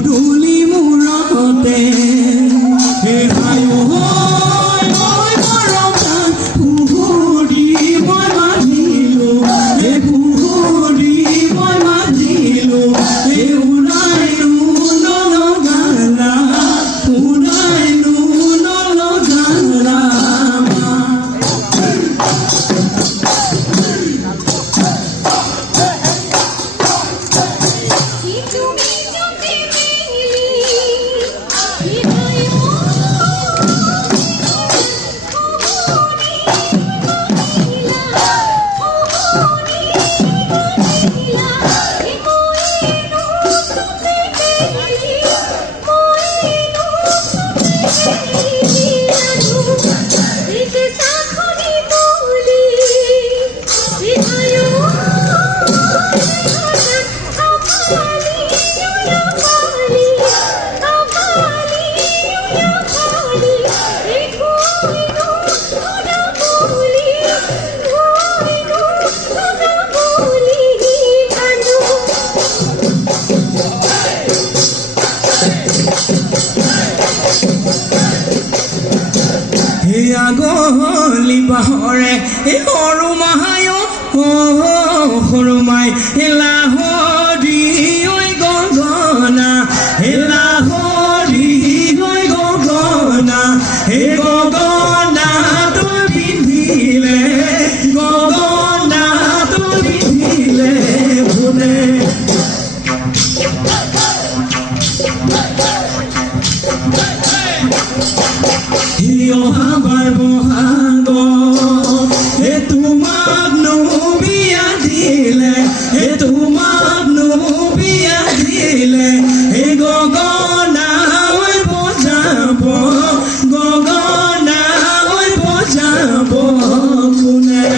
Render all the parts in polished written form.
গধূলি মূৰতে হে হায়ো হয় মই মৰমতান কুহুৰি মই মাতিলো হে কুহুৰি মই মাতিলো হে উৰাইনো নলগালা উৰাইনো নলগালা গলি বাহৰে সৰু মাহায় সৰু মাই লাহৰি ঐ গগনা লাহৰি ঐ গগনা হে গগনা তোৰ পিন্ধিলে গগনা তোৰ পিন্ধিলে ভোলে অহাবাৰ বহাগ হে তোমাক নবিয়া দিলে হে তোমাক নবিয়া দিলে হে গগনা ঐ বজাব গগনা ঐ বজাব কোনে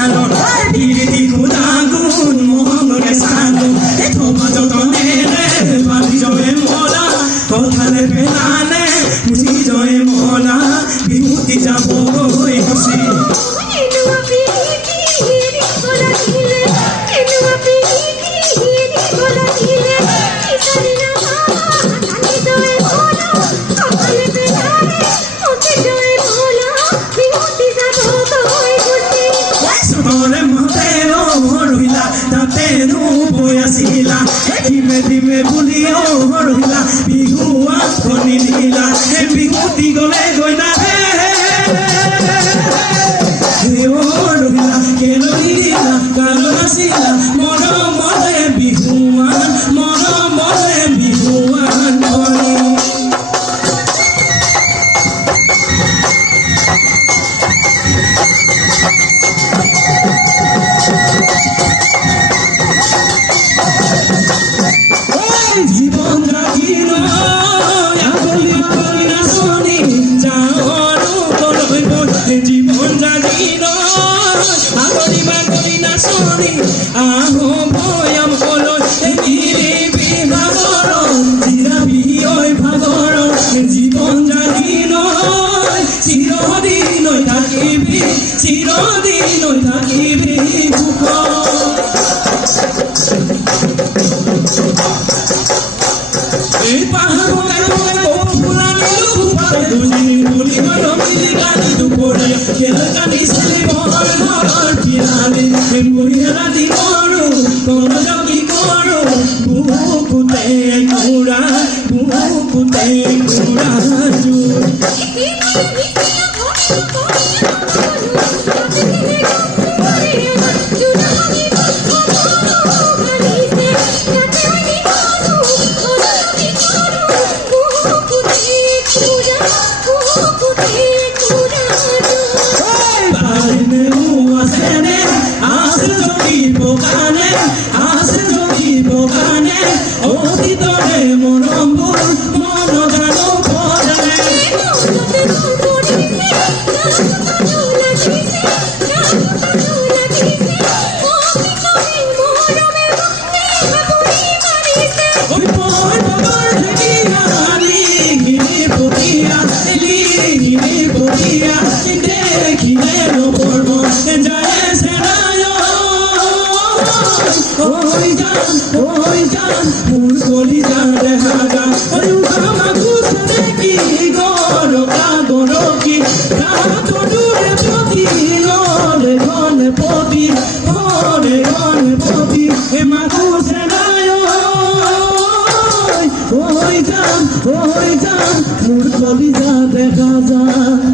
সালো বিরিতি খুদা গুণ মোহনকে সালো এ থোপা যতনে রে বালি জয়ে মোলা কথালে পেলালে মুছি জয়ে মোলা বিভূতি যাব গই খুশি ধীমে বুলিও রহিলা বিহুয়া খনি নীলা বিহুতি গলে গইনা হে রহিলা কে রহিলা কালো আসিলা মর মরে বিহুয়ান মর মরে বিহুয়ান ধরে জীবন রাখিল আগলি করিনা শনি যাওয়ারও করইব জীবন রাখিল আগলি করিনা শনি আহো ভয়াম হলো নিরিবি ভাগর জিরাবি ওই ভাগর জীবন রাখিল চিরদিন থাকিবি চিরদিন থাকিবি দুঃখ এই পাহাড় বলে ফুলা নীলু পারে দুজি গুলি গলো মিলি গানি দুপুরে কেলে গানি সেলি বহর ঘর ফিরালে মরিয়া দি করো কোন জমি করো বুকুতে কুড়া জুর ওই জান ফুল কলি জান দেখা যান ওই উঠামা ঘুষে কি গরকা গরকি রাত দূরে প্রতি গলে গলে প্রতি গলে গলে প্রতি এ মা ঘুষে নাই ওই জান ফুল কলি জান দেখা যান